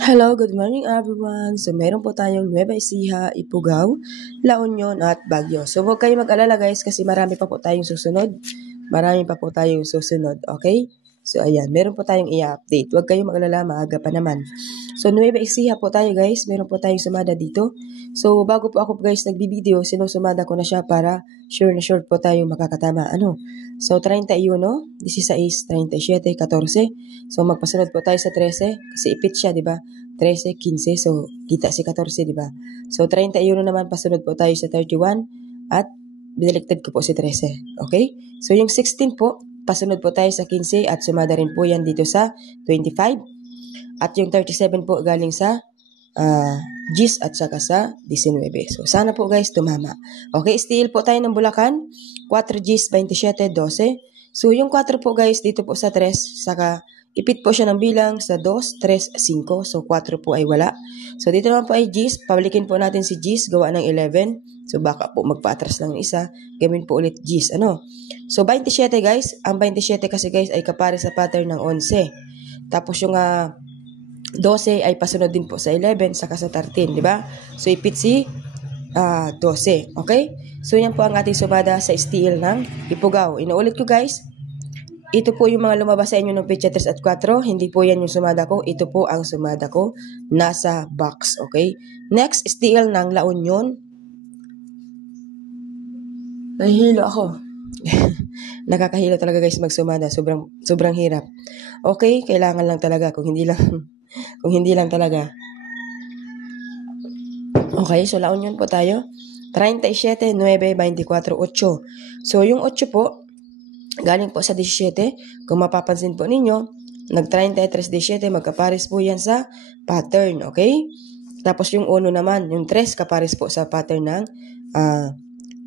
Hello, good morning everyone. So meron po tayong Nueva Ecija, Ifugao, La Union at Baguio. So huwag kayong mag-alala guys kasi marami pa po tayong susunod. Marami pa po tayong susunod, okay? So ayan, meron po tayong i-update. Huwag kayong mag-alala, maaga pa naman. So Nueva Ecija po tayo guys, meron po tayong sumada dito. So bago po ako guys nagbibideo, sinusumada ko na siya para sure na sure po tayong makakatama. So 31, 16, 37, 14. So magpasunod po tayo sa 13 kasi ipit siya, di ba? 13, 15, so kita si 14, di ba? So 31 naman pasunod po tayo sa 31 at binaliktad ko po si 13, okay? So yung 16 po, pasunod po tayo sa 15 at sumada rin po yan dito sa 25. At yung 37 po galing sa GIS at saka sa 19. So sana po guys tumama. Okay, still po tayo ng Bulacan, 4 GIS, 27, 12. So yung 4 po guys dito po sa 3, saka ipit po siya ng bilang sa 2, 3, 5. So 4 po ay wala. So dito naman po ay GIS, pabalikin po natin si GIS, gawa ng 11. So baka po magpa-atras lang ng isa, gawin po ulit GIS. So 27 guys, ang 27 kasi guys ay kapare sa pattern ng 11. Tapos yung 12 ay pasunod din po sa 11 saka sa 13, di ba? So ipit si 12, okay? So yan po ang ating sumada sa steel ng Ifugao. Inuulit ko guys, ito po yung mga lumabas sa inyo ng pitcha 3 at 4, hindi po yan yung sumada ko, ito po ang sumada ko nasa box, okay? Next, steel ng La Union. Nahihilo ako. Nakakahilo talaga guys magsumada, sobrang hirap. Okay, kailangan lang talaga kung hindi lang talaga. Okay, so La Union po tayo. 37, 9, 24, 8. So yung 8 po, galing po sa 17. Kung mapapansin po ninyo, nag-33, 17, magkapares po yan sa pattern, okay? Tapos yung 1 naman, yung 3, kapares po sa pattern ng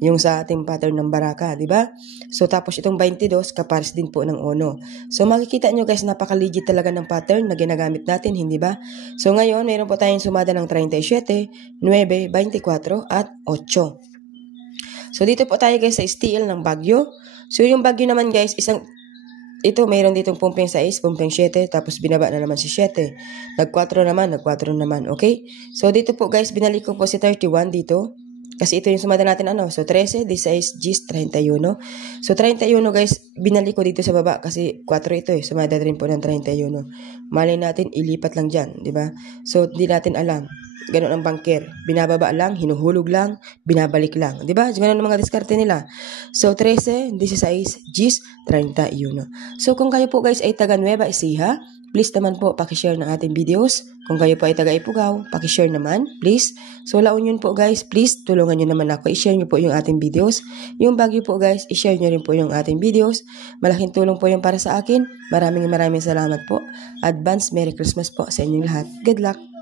yung sa ating pattern ng baraka, di ba? So, tapos itong 22, kapares din po ng 1. So, makikita nyo guys, napaka-legit talaga ng pattern na ginagamit natin, hindi ba? So, ngayon, mayroon po tayong sumada ng 37, 9, 24, at 8. So, dito po tayo guys sa steel ng Baguio. So, yung Baguio naman guys, ito, mayroon ditong pumping 6, pumping 7, tapos binaba na naman si 7. Nag-4 naman, okay? So, dito po guys, binalik ko po si 31 dito. Kasi ito yung sumada natin, So, 13, 16, GIS, 31. So, 31 guys, binalik ko dito sa baba kasi 4 ito Sumada rin po ng 31. Malay natin, ilipat lang dyan, di ba? So, di natin alam. Ganun ang banker. Binababa lang, hinuhulog lang, binabalik lang. Di ba? Ganun ang mga diskarte nila. So, 13, 16, GIS, 31. So, kung kayo po guys ay taga Nueva Ecija, please naman po pakishare ng ating videos. Kung kayo po ay taga Ifugao, pakishare naman, please. So, La Union po guys, please tulungan nyo naman ako. I-share nyo po yung ating videos. Yung Baguio po guys, i-share nyo rin po yung ating videos. Malaking tulong po yung para sa akin. Maraming salamat po. Advance Merry Christmas po sa inyong lahat. Good luck!